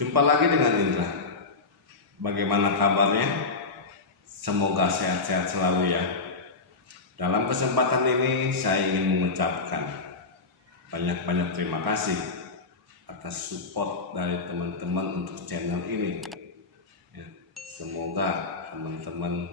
Jumpa lagi dengan Indra. Bagaimana kabarnya? Semoga sehat-sehat selalu ya. Dalam kesempatan ini saya ingin mengucapkan banyak-banyak terima kasih atas support dari teman-teman untuk channel ini. Ya, semoga teman-teman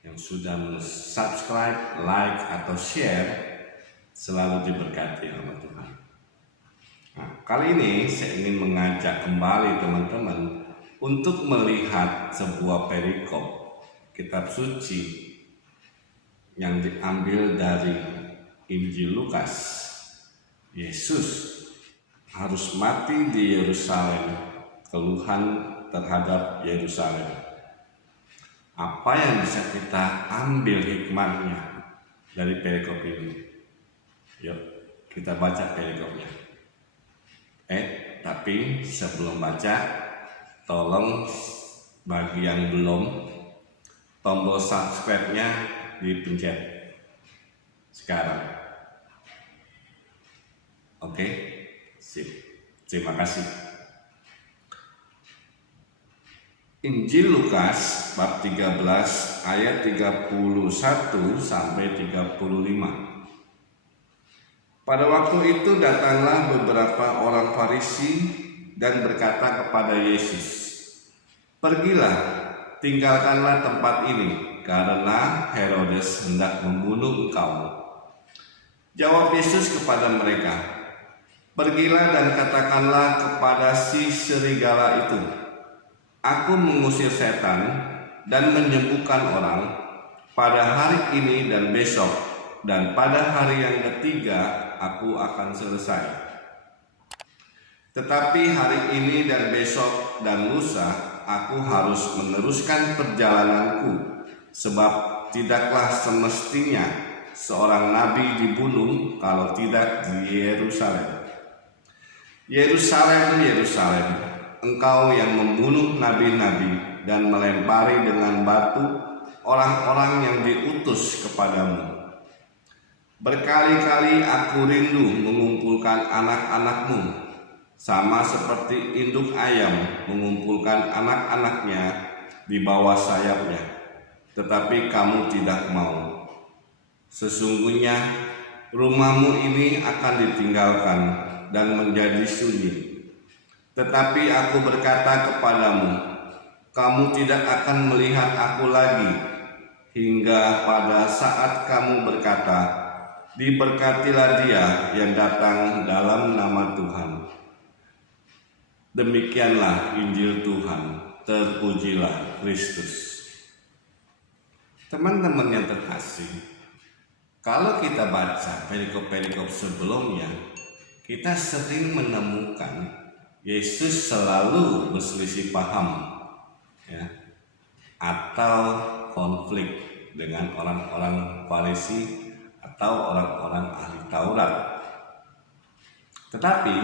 yang sudah subscribe, like, atau share selalu diberkati oleh Tuhan. Nah, kali ini saya ingin mengajak kembali teman-teman untuk melihat sebuah perikop kitab suci yang diambil dari Injil Lukas. Yesus harus mati di Yerusalem, keluhan terhadap Yerusalem. Apa yang bisa kita ambil hikmahnya dari perikop ini? Yuk kita baca perikopnya. Tapi sebelum baca, tolong bagi yang belum, tombol subscribe-nya dipencet sekarang. Oke, sip. Terima kasih. Injil Lukas bab 13 ayat 31 sampai 35. Pada waktu itu datanglah beberapa orang Farisi dan berkata kepada Yesus, "Pergilah, tinggalkanlah tempat ini, karena Herodes hendak membunuh engkau." Jawab Yesus kepada mereka, "Pergilah dan katakanlah kepada si serigala itu, Aku mengusir setan dan menyembuhkan orang pada hari ini dan besok, dan pada hari yang ketiga aku akan selesai. Tetapi hari ini dan besok dan lusa aku harus meneruskan perjalananku, sebab tidaklah semestinya seorang nabi dibunuh kalau tidak di Yerusalem. Yerusalem, Yerusalem, engkau yang membunuh nabi-nabi dan melempari dengan batu orang-orang yang diutus kepadamu. Berkali-kali aku rindu mengumpulkan anak-anakmu, sama seperti induk ayam mengumpulkan anak-anaknya di bawah sayapnya, tetapi kamu tidak mau. Sesungguhnya rumahmu ini akan ditinggalkan dan menjadi sunyi. Tetapi aku berkata kepadamu, kamu tidak akan melihat aku lagi, hingga pada saat kamu berkata, diberkatilah dia yang datang dalam nama Tuhan. Demikianlah Injil Tuhan, terpujilah Kristus." Teman-teman yang terkasih, kalau kita baca perikop-perikop sebelumnya, kita sering menemukan Yesus selalu berselisih paham, ya, atau konflik dengan orang-orang Farisi atau orang-orang ahli Taurat. Tetapi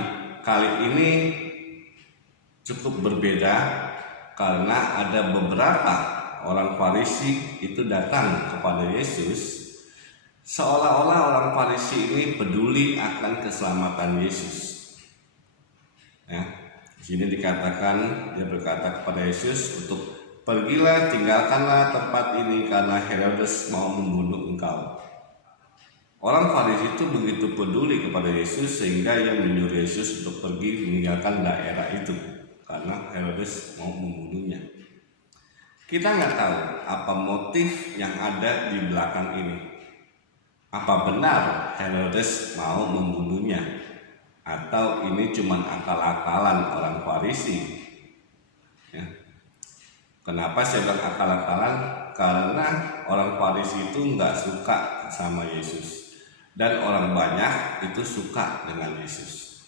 kali ini cukup berbeda karena ada beberapa orang Farisi itu datang kepada Yesus, seolah-olah orang Farisi ini peduli akan keselamatan Yesus. Ya, di sini dikatakan, dia berkata kepada Yesus untuk pergilah, tinggalkanlah tempat ini karena Herodes mau membunuh engkau. Orang Farisi itu begitu peduli kepada Yesus sehingga ia menyuruh Yesus untuk pergi meninggalkan daerah itu karena Herodes mau membunuhnya. Kita nggak tahu apa motif yang ada di belakang ini. Apa benar Herodes mau membunuhnya, atau ini cuma akal-akalan orang Farisi? Ya. Kenapa saya bilang akal-akalan? Karena orang Farisi itu nggak suka sama Yesus. Dan orang banyak itu suka dengan Yesus.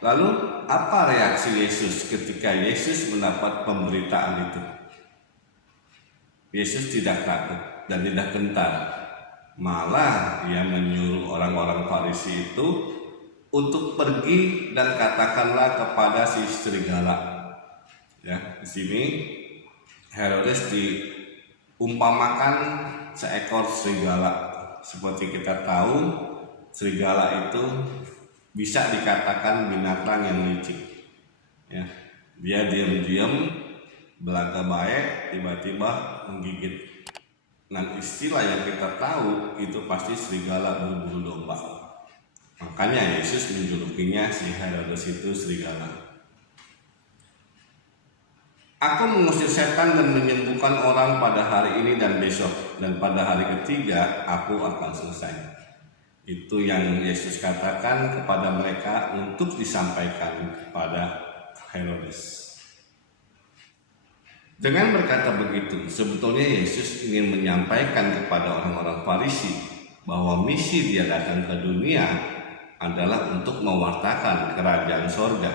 Lalu apa reaksi Yesus ketika Yesus mendapat pemberitaan itu? Yesus tidak takut dan tidak gentar. Malah ia menyuruh orang-orang Farisi itu untuk pergi dan katakanlah kepada si serigala. Ya, di sini Herodes diumpamakan seekor serigala. Seperti kita tahu, serigala itu bisa dikatakan binatang yang licik. Ya, dia diam-diam belaga baik, tiba-tiba menggigit. Nah, istilah yang kita tahu itu pasti serigala berbulu domba. Makanya Yesus menjulukinya si Herodes itu serigala. Aku mengusir setan dan menyembuhkan orang pada hari ini dan besok, dan pada hari ketiga aku akan selesai. Itu yang Yesus katakan kepada mereka untuk disampaikan kepada Herodes. Dengan berkata begitu, sebetulnya Yesus ingin menyampaikan kepada orang-orang Farisi bahwa misi dia datang ke dunia adalah untuk mewartakan kerajaan sorga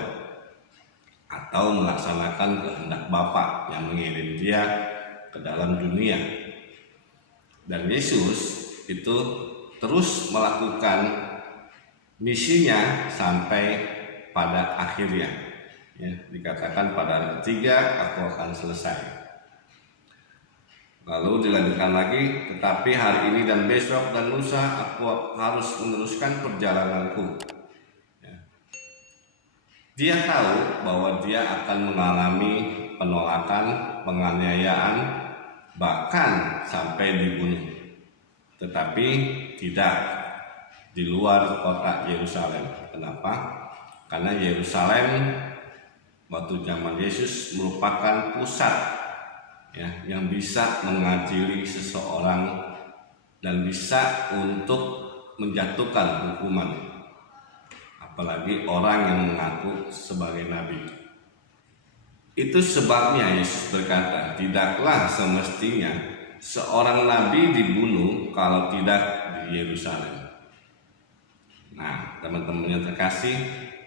atau melaksanakan kehendak Bapa yang mengirim dia ke dalam dunia. Dan Yesus itu terus melakukan misinya sampai pada akhirnya. Ya, dikatakan pada hari ketiga aku akan selesai. Lalu dilanjutkan lagi, tetapi hari ini dan besok dan lusa aku harus meneruskan perjalananku. Ya. Dia tahu bahwa dia akan mengalami penolakan, penganiayaan, bahkan sampai dibunuh. Tetapi tidak di luar kota Yerusalem. Kenapa? Karena Yerusalem waktu zaman Yesus merupakan pusat ya, yang bisa mengadili seseorang dan bisa untuk menjatuhkan hukuman, apalagi orang yang mengaku sebagai nabi. Itu sebabnya Yesus berkata, tidaklah semestinya seorang nabi dibunuh kalau tidak di Yerusalem. Nah, teman-teman yang terkasih,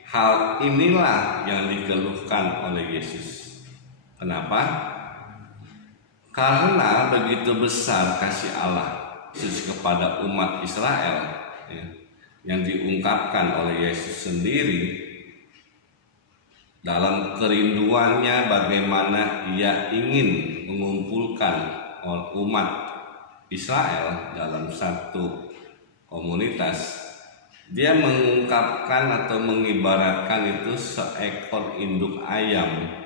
hal inilah yang dikeluhkan oleh Yesus. Kenapa? Karena begitu besar kasih Allah khusus kepada umat Israel ya, yang diungkapkan oleh Yesus sendiri dalam kerinduannya bagaimana ia ingin mengumpulkan umat Israel dalam satu komunitas. Dia mengungkapkan atau mengibaratkan itu seekor induk ayam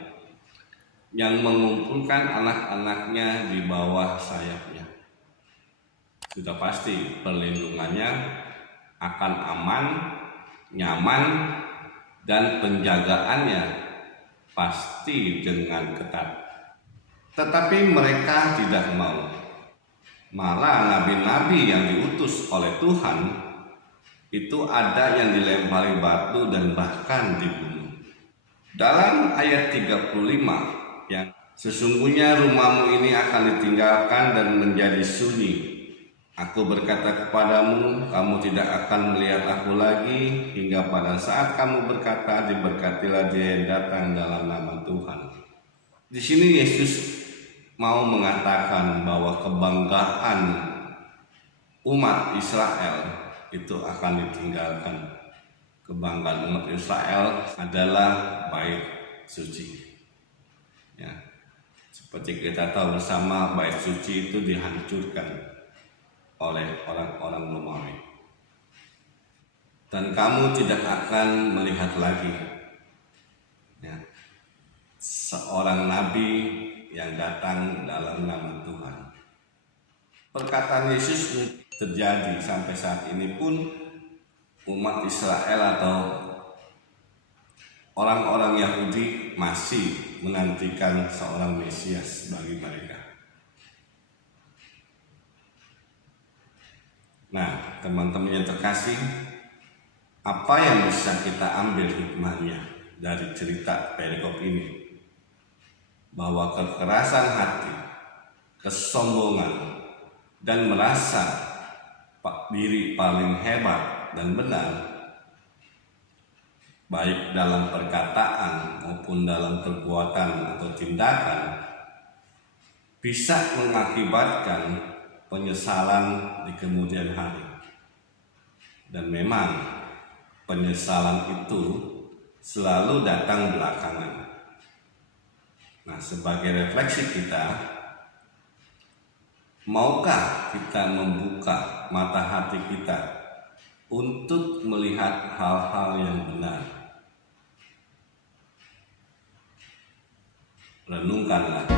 yang mengumpulkan anak-anaknya di bawah sayapnya. Sudah pasti perlindungannya akan aman, nyaman, dan penjagaannya pasti dengan ketat. Tetapi mereka tidak mau. Malah nabi-nabi yang diutus oleh Tuhan itu ada yang dilempari batu dan bahkan dibunuh. Dalam ayat 35 yang sesungguhnya rumahmu ini akan ditinggalkan dan menjadi sunyi. Aku berkata kepadamu, kamu tidak akan melihat aku lagi hingga pada saat kamu berkata, diberkatilah dia yang datang dalam nama Tuhan. Di sini Yesus mau mengatakan bahwa kebanggaan umat Israel itu akan ditinggalkan. Kebanggaan umat Israel adalah bait suci. Ya, seperti kita tahu bersama, bait suci itu dihancurkan oleh orang-orang Romawi. Dan kamu tidak akan melihat lagi ya, seorang nabi yang datang dalam nama Tuhan. Perkataan Yesus terjadi sampai saat ini pun umat Israel atau orang-orang Yahudi masih menantikan seorang Mesias bagi mereka. Nah, teman-teman yang terkasih, apa yang bisa kita ambil hikmahnya dari cerita perikop ini? Bahwa kekerasan hati, kesombongan, dan merasa diri paling hebat dan benar, baik dalam perkataan maupun dalam perbuatan atau tindakan, bisa mengakibatkan penyesalan di kemudian hari. Dan memang penyesalan itu selalu datang belakangan. Nah, sebagai refleksi kita, maukah kita membuka mata hati kita untuk melihat hal-hal yang benar? renungkanlah